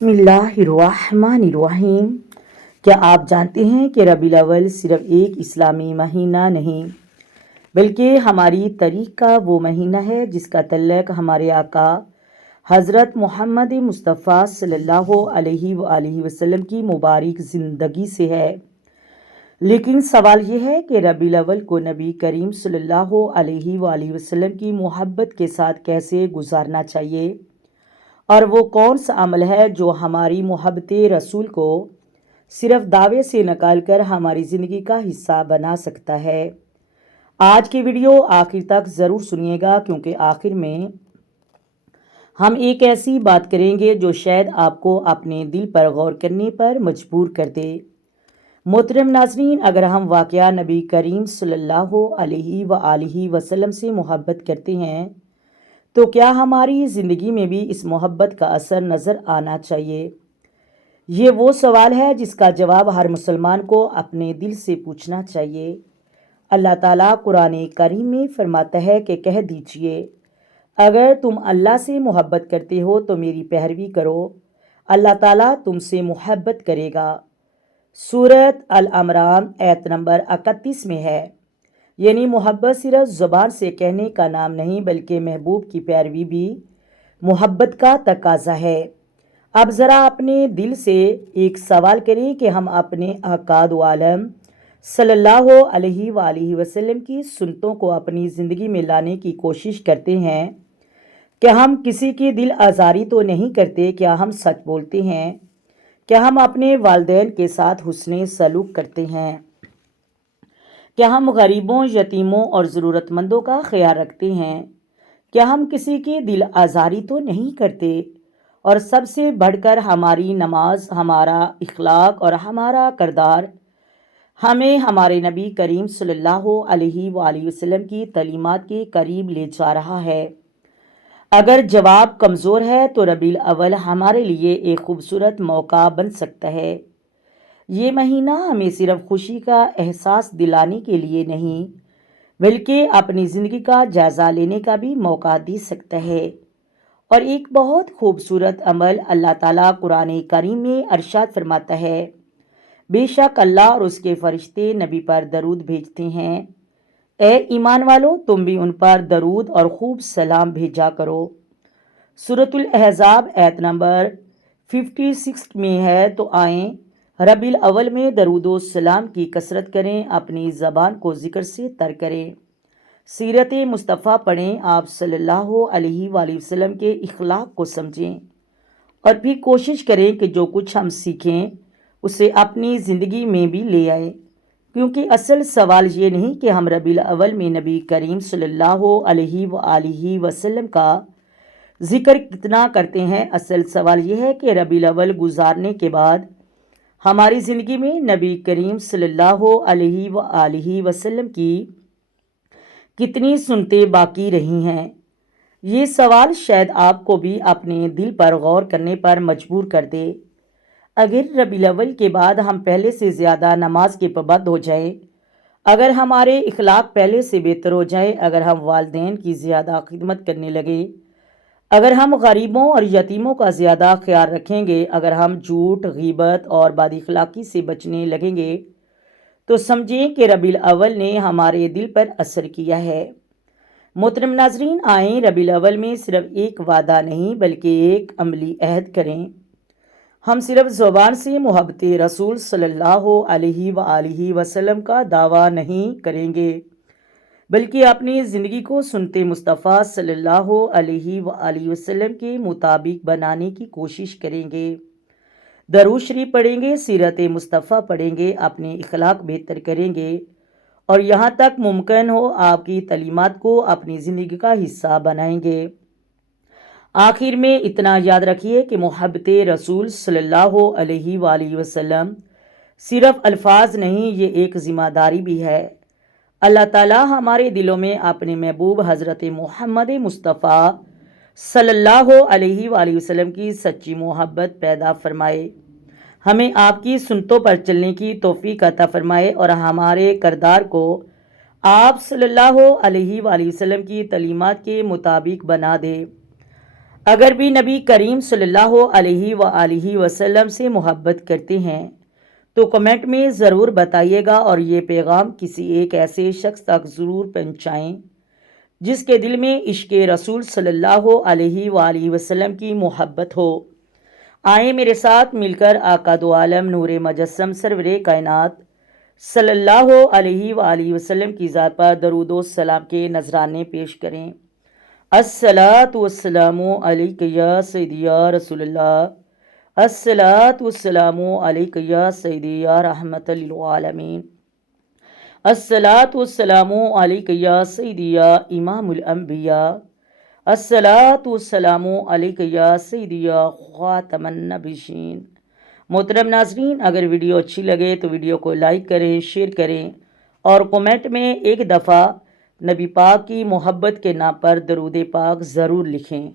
بسم اللہ الرحمن الرحیم۔ کیا آپ جانتے ہیں کہ ربیع الاول صرف ایک اسلامی مہینہ نہیں بلکہ ہماری تاریخ کا وہ مہینہ ہے جس کا تعلق ہمارے آقا حضرت محمد مصطفیٰ صلی اللہ علیہ وآلہ وسلم کی مبارک زندگی سے ہے۔ لیکن سوال یہ ہے کہ ربیع الاول کو نبی کریم صلی اللہ علیہ وآلہ وسلم کی محبت کے ساتھ کیسے گزارنا چاہیے، اور وہ کون سا عمل ہے جو ہماری محبت رسول کو صرف دعوے سے نکال کر ہماری زندگی کا حصہ بنا سکتا ہے۔ آج کی ویڈیو آخر تک ضرور سنیے گا، کیونکہ آخر میں ہم ایک ایسی بات کریں گے جو شاید آپ کو اپنے دل پر غور کرنے پر مجبور کر دے۔ محترم ناظرین، اگر ہم واقعہ نبی کریم صلی اللہ علیہ وآلہ وسلم سے محبت کرتے ہیں تو کیا ہماری زندگی میں بھی اس محبت کا اثر نظر آنا چاہیے؟ یہ وہ سوال ہے جس کا جواب ہر مسلمان کو اپنے دل سے پوچھنا چاہیے۔ اللہ تعالیٰ قرآن کریم میں فرماتا ہے کہ کہہ دیجئے، اگر تم اللہ سے محبت کرتے ہو تو میری پیروی کرو، اللہ تعالیٰ تم سے محبت کرے گا۔ سورۃ العمران آیت نمبر 31 میں ہے۔ یعنی محبت صرف زبان سے کہنے کا نام نہیں، بلکہ محبوب کی پیروی بھی محبت کا تقاضا ہے۔ اب ذرا اپنے دل سے ایک سوال کریں کہ ہم اپنے آقا دو عالم صلی اللہ علیہ وآلہ وسلم کی سنتوں کو اپنی زندگی میں لانے کی کوشش کرتے ہیں؟ کیا ہم کسی کی دل آزاری تو نہیں کرتے؟ کیا ہم سچ بولتے ہیں؟ کیا ہم اپنے والدین کے ساتھ حسن سلوک کرتے ہیں؟ کیا ہم غریبوں، یتیموں اور ضرورت مندوں کا خیال رکھتے ہیں؟ کیا ہم کسی کی دل آزاری تو نہیں کرتے؟ اور سب سے بڑھ کر ہماری نماز، ہمارا اخلاق اور ہمارا کردار ہمیں ہمارے نبی کریم صلی اللہ علیہ وآلہ وسلم کی تعلیمات کے قریب لے جا رہا ہے؟ اگر جواب کمزور ہے تو ربیع الاول ہمارے لیے ایک خوبصورت موقع بن سکتا ہے۔ یہ مہینہ ہمیں صرف خوشی کا احساس دلانے کے لیے نہیں بلکہ اپنی زندگی کا جائزہ لینے کا بھی موقع دے سکتا ہے۔ اور ایک بہت خوبصورت عمل اللہ تعالیٰ قرآن کریم میں ارشاد فرماتا ہے، بے شک اللہ اور اس کے فرشتے نبی پر درود بھیجتے ہیں، اے ایمان والو تم بھی ان پر درود اور خوب سلام بھیجا کرو۔ سورۃ الاحزاب آیت نمبر 56 میں ہے۔ تو آئیں ربیع الاول میں درود و سلام کی کثرت کریں، اپنی زبان کو ذکر سے تر کریں، سیرت مصطفیٰ پڑھیں، آپ صلی اللہ علیہ وآلہ وسلم کے اخلاق کو سمجھیں، اور پھر کوشش کریں کہ جو کچھ ہم سیکھیں اسے اپنی زندگی میں بھی لے آئیں۔ کیونکہ اصل سوال یہ نہیں کہ ہم ربیع الاول میں نبی کریم صلی اللہ علیہ وآلہ وسلم کا ذکر کتنا کرتے ہیں، اصل سوال یہ ہے کہ ربیع الاول گزارنے کے بعد ہماری زندگی میں نبی کریم صلی اللہ علیہ وآلہ وسلم کی کتنی سنتیں باقی رہی ہیں۔ یہ سوال شاید آپ کو بھی اپنے دل پر غور کرنے پر مجبور کر دے۔ اگر ربیع الاول کے بعد ہم پہلے سے زیادہ نماز کے پابند ہو جائیں، اگر ہمارے اخلاق پہلے سے بہتر ہو جائیں، اگر ہم والدین کی زیادہ خدمت کرنے لگیں، اگر ہم غریبوں اور یتیموں کا زیادہ خیال رکھیں گے، اگر ہم جھوٹ، غیبت اور بد اخلاقی سے بچنے لگیں گے، تو سمجھیں کہ ربیع الاول نے ہمارے دل پر اثر کیا ہے۔ محترم ناظرین، آئیں ربیع الاول میں صرف ایک وعدہ نہیں بلکہ ایک عملی عہد کریں۔ ہم صرف زبان سے محبت رسول صلی اللہ علیہ وآلہ وسلم کا دعویٰ نہیں کریں گے، بلکہ اپنی زندگی کو سنت مصطفیٰ صلی اللہ علیہ وآلہ وسلم کے مطابق بنانے کی کوشش کریں گے۔ درود شریف پڑھیں گے، سیرت مصطفیٰ پڑھیں گے، اپنے اخلاق بہتر کریں گے، اور یہاں تک ممکن ہو آپ کی تعلیمات کو اپنی زندگی کا حصہ بنائیں گے۔ آخر میں اتنا یاد رکھیے کہ محبت رسول صلی اللہ علیہ وآلہ وسلم صرف الفاظ نہیں، یہ ایک ذمہ داری بھی ہے۔ اللہ تعالیٰ ہمارے دلوں میں اپنے محبوب حضرت محمد مصطفیٰ صلی اللہ علیہ وآلہ وسلم کی سچی محبت پیدا فرمائے، ہمیں آپ کی سنتوں پر چلنے کی توفیق عطا فرمائے، اور ہمارے کردار کو آپ صلی اللہ علیہ وآلہ وسلم کی تعلیمات کے مطابق بنا دے۔ اگر بھی نبی کریم صلی اللہ علیہ وآلہ وسلم سے محبت کرتے ہیں تو کمنٹ میں ضرور بتائیے گا، اور یہ پیغام کسی ایک ایسے شخص تک ضرور پہنچائیں جس کے دل میں عشق رسول صلی اللہ علیہ وآلہ وسلم کی محبت ہو۔ آئیں میرے ساتھ مل کر آقا دو عالم نور مجسم سرور کائنات صلی اللہ علیہ وآلہ وسلم کی ذات پر درود و سلام کے نذرانے پیش کریں۔ الصلاۃ والسلام علیک یا سیدی یا رسول اللہ، الصلاۃ والسلام علیک یا سیدی یا رحمت للعالمین، الصلاۃ والسلام علیک یا سیدی یا امام الانبیاء، الصلاۃ والسلام علیک یا سیدی یا خاتم النبیین۔ محترم ناظرین، اگر ویڈیو اچھی لگے تو ویڈیو کو لائک کریں، شیئر کریں اور کمنٹ میں ایک دفعہ نبی پاک کی محبت کے نام پر درود پاک ضرور لکھیں۔